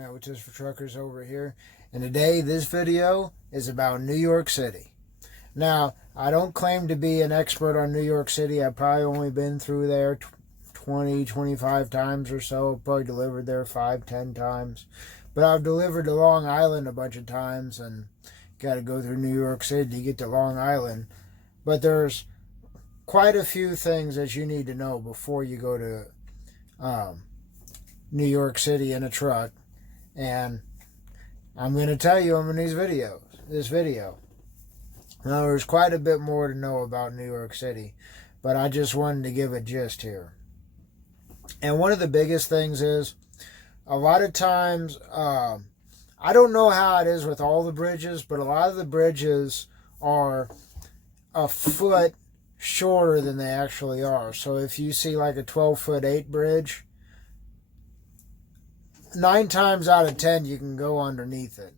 Matt, which is for truckers over here. And today, this video is about New York City. Now, I don't claim to be an expert on New York City. I've probably only been through there 20, 25 times or so. I've probably delivered there 5, 10 times. But I've delivered to Long Island a bunch of times and got to go through New York City to get to Long Island. But there's quite a few things that you need to know before you go to New York City in a truck. And I'm going to tell you them in this video. Now, there's quite a bit more to know about New York City, but I just wanted to give a gist here. And one of the biggest things is, a lot of times, I don't know how it is with all the bridges, but a lot of the bridges are a foot shorter than they actually are. So if you see like a 12'8" bridge, 9 times out of 10 you can go underneath it.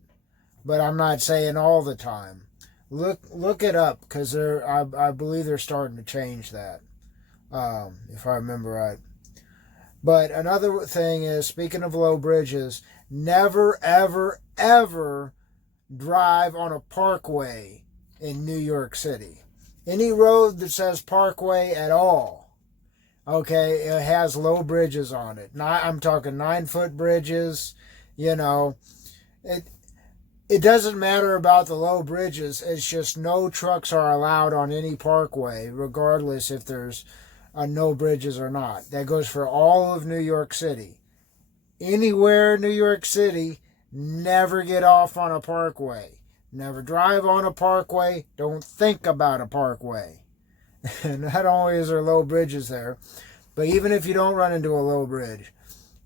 But I'm not saying all the time. Look it up, because I believe they're starting to change that, if I remember right. But another thing is, speaking of low bridges, never, ever, ever drive on a parkway in New York City. Any road that says parkway at all, okay, it has low bridges on it. I'm talking 9-foot bridges, you know. It doesn't matter about the low bridges. It's just no trucks are allowed on any parkway, regardless if there's no bridges or not. That goes for all of New York City. Anywhere in New York City, never get off on a parkway. Never drive on a parkway. Don't think about a parkway. And not only is there low bridges there, but even if you don't run into a low bridge,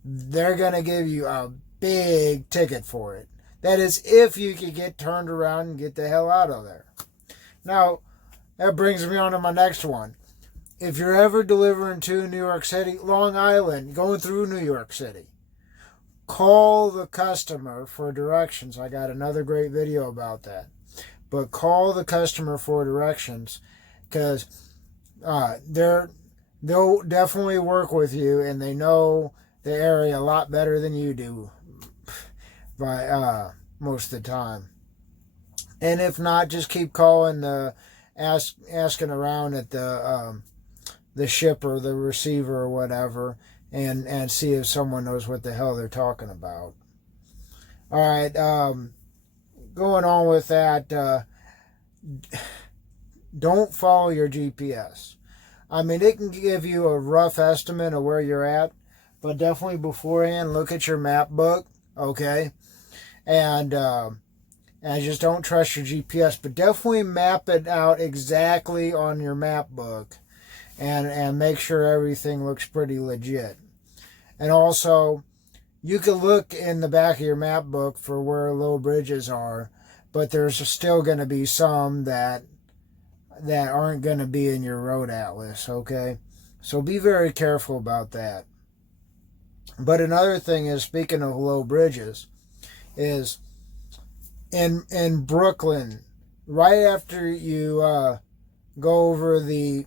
they're going to give you a big ticket for it. That is, if you could get turned around and get the hell out of there. Now, that brings me on to my next one. If you're ever delivering to New York City, Long Island, going through New York City, call the customer for directions. I got another great video about that. But call the customer for directions, because they'll definitely work with you, and they know the area a lot better than you do by most of the time. And if not, just keep calling asking around at the shipper, the receiver, or whatever, and see if someone knows what the hell they're talking about. All right, going on with that, don't follow your GPS. I mean, it can give you a rough estimate of where you're at, but definitely beforehand, look at your map book, okay? And just don't trust your GPS, but definitely map it out exactly on your map book, and make sure everything looks pretty legit. And also, you can look in the back of your map book for where low bridges are, but there's still going to be some that aren't going to be in your road atlas, okay? So be very careful about that. But another thing is, speaking of low bridges, is in Brooklyn, right after you go over the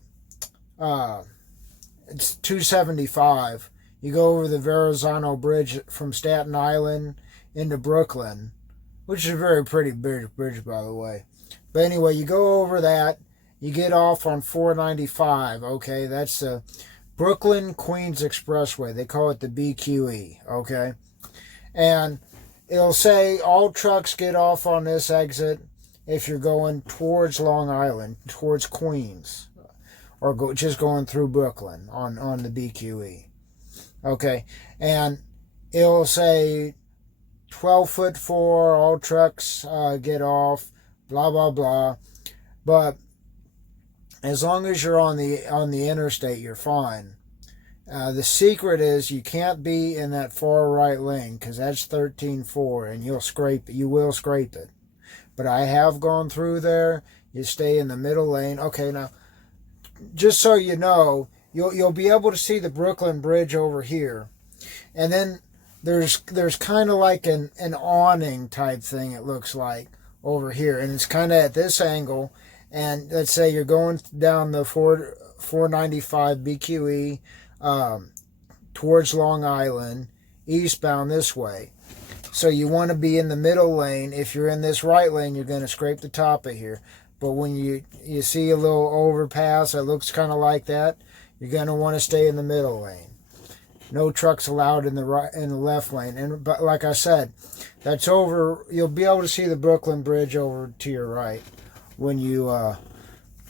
it's 275, you go over the Verrazano Bridge from Staten Island into Brooklyn, which is a very pretty bridge, by the way. But anyway, you go over that, you get off on 495, okay? That's the Brooklyn Queens Expressway. They call it the BQE, okay? And it'll say all trucks get off on this exit if you're going towards Long Island, towards Queens, or just going through Brooklyn on the BQE. Okay, and it'll say 12'4", all trucks get off, blah, blah, blah. But as long as you're on the interstate, you're fine. The secret is you can't be in that far right lane, because that's 13.4, and you will scrape it. But I have gone through there. You stay in the middle lane. Okay, now, just so you know, you'll be able to see the Brooklyn Bridge over here. And then there's kind of like an awning type thing, it looks like, over here. And it's kind of at this angle. And let's say you're going down the 495 BQE towards Long Island, eastbound this way. So you want to be in the middle lane. If you're in this right lane, you're going to scrape the top of here. But when you see a little overpass that looks kind of like that, you're going to want to stay in the middle lane. No trucks allowed in the left lane. And but like I said, that's over. You'll be able to see the Brooklyn Bridge over to your right when you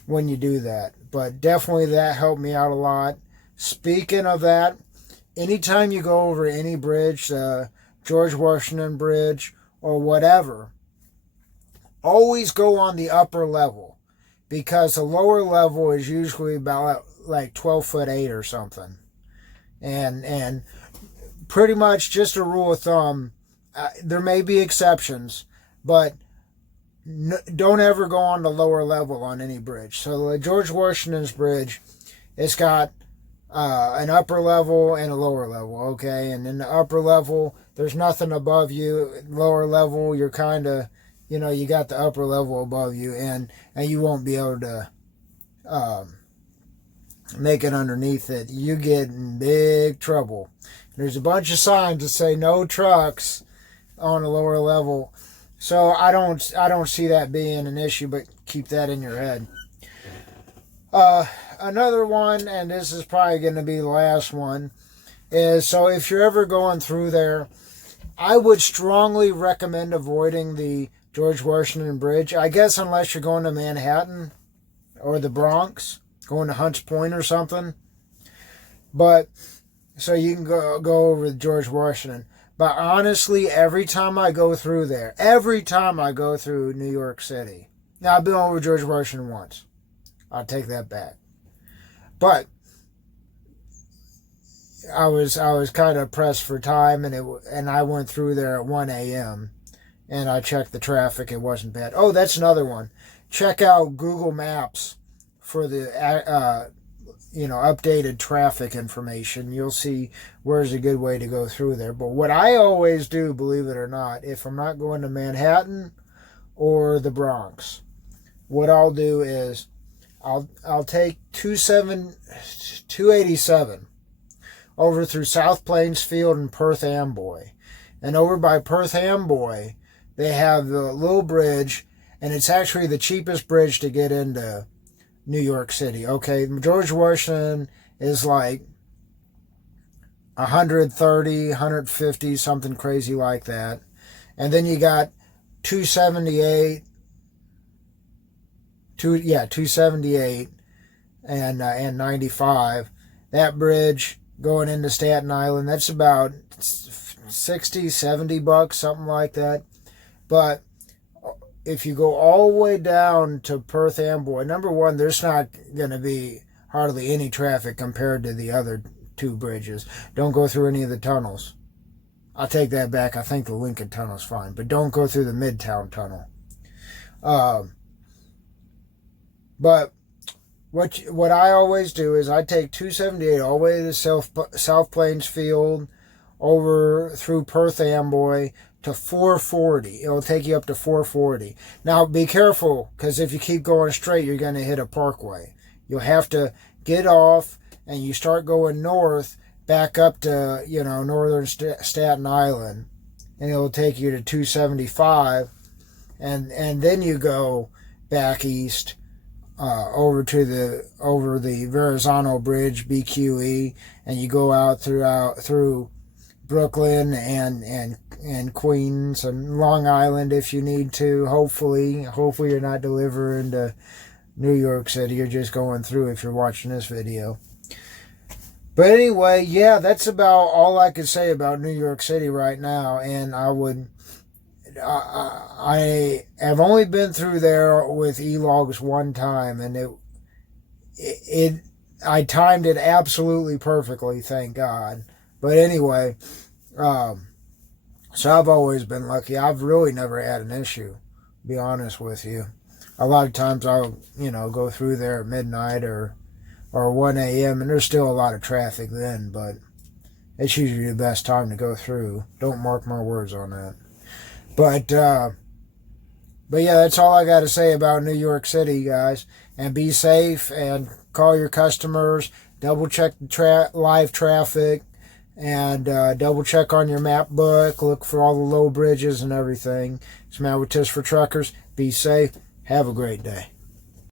do that. But definitely that helped me out a lot. Speaking of that, anytime you go over any bridge, George Washington Bridge or whatever, always go on the upper level, because the lower level is usually about like 12'8" or something. And pretty much just a rule of thumb, there may be exceptions, but don't ever go on the lower level on any bridge. So the George Washington's Bridge, it's got an upper level and a lower level, okay? And in the upper level, there's nothing above you. Lower level, you're kind of, you got the upper level above you, and you won't be able to make it underneath it. You get in big trouble. There's a bunch of signs that say no trucks on the lower level. So I don't see that being an issue, but keep that in your head. Another one, and this is probably going to be the last one, is so if you're ever going through there, I would strongly recommend avoiding the George Washington Bridge. I guess unless you're going to Manhattan or the Bronx, going to Hunts Point or something. But so you can go over the George Washington. But honestly, every time I go through there, every time I go through New York City, now I've been over George Washington once. I'll take that back. But I was kind of pressed for time, and I went through there at 1 a.m. and I checked the traffic. It wasn't bad. Oh, that's another one. Check out Google Maps for the updated traffic information. You'll see where's a good way to go through there. But what I always do, believe it or not, if I'm not going to Manhattan or the Bronx, what I'll do is I'll take 287 over through South Plainsfield and Perth Amboy. And over by Perth Amboy, they have the little bridge, and it's actually the cheapest bridge to get into New York City. Okay, George Washington is like 130, 150, something crazy like that. And then you got 278, 278 and 95. That bridge going into Staten Island, that's about 60, 70 bucks, something like that. But if you go all the way down to Perth Amboy, number one, there's not going to be hardly any traffic compared to the other two bridges. Don't go through any of the tunnels. I'll take that back. I think the Lincoln Tunnel's fine, but don't go through the Midtown Tunnel. But what I always do is I take 278 all the way to South Plainsfield, over through Perth Amboy to 440. It'll take you up to 440. Now be careful, because if you keep going straight, you're going to hit a parkway. You'll have to get off and you start going north, back up to northern Staten Island, and it'll take you to 275, and then you go back east. Over the Verrazano Bridge, BQE, and you go out through Brooklyn and Queens and Long Island if you need to. Hopefully you're not delivering to New York City. You're just going through if you're watching this video. But anyway, yeah, that's about all I could say about New York City right now. And I have only been through there with e-logs one time, and I timed it absolutely perfectly, thank God. But anyway, so I've always been lucky. I've really never had an issue, to be honest with you. A lot of times I'll, go through there at midnight or 1 a.m. and there's still a lot of traffic then, but it's usually the best time to go through. Don't mark my words on that. But yeah, that's all I got to say about New York City, guys. And be safe and call your customers. Double check the live traffic, And double check on your map book. Look for all the low bridges and everything. It's Matt with Tips for Truckers. Be safe. Have a great day.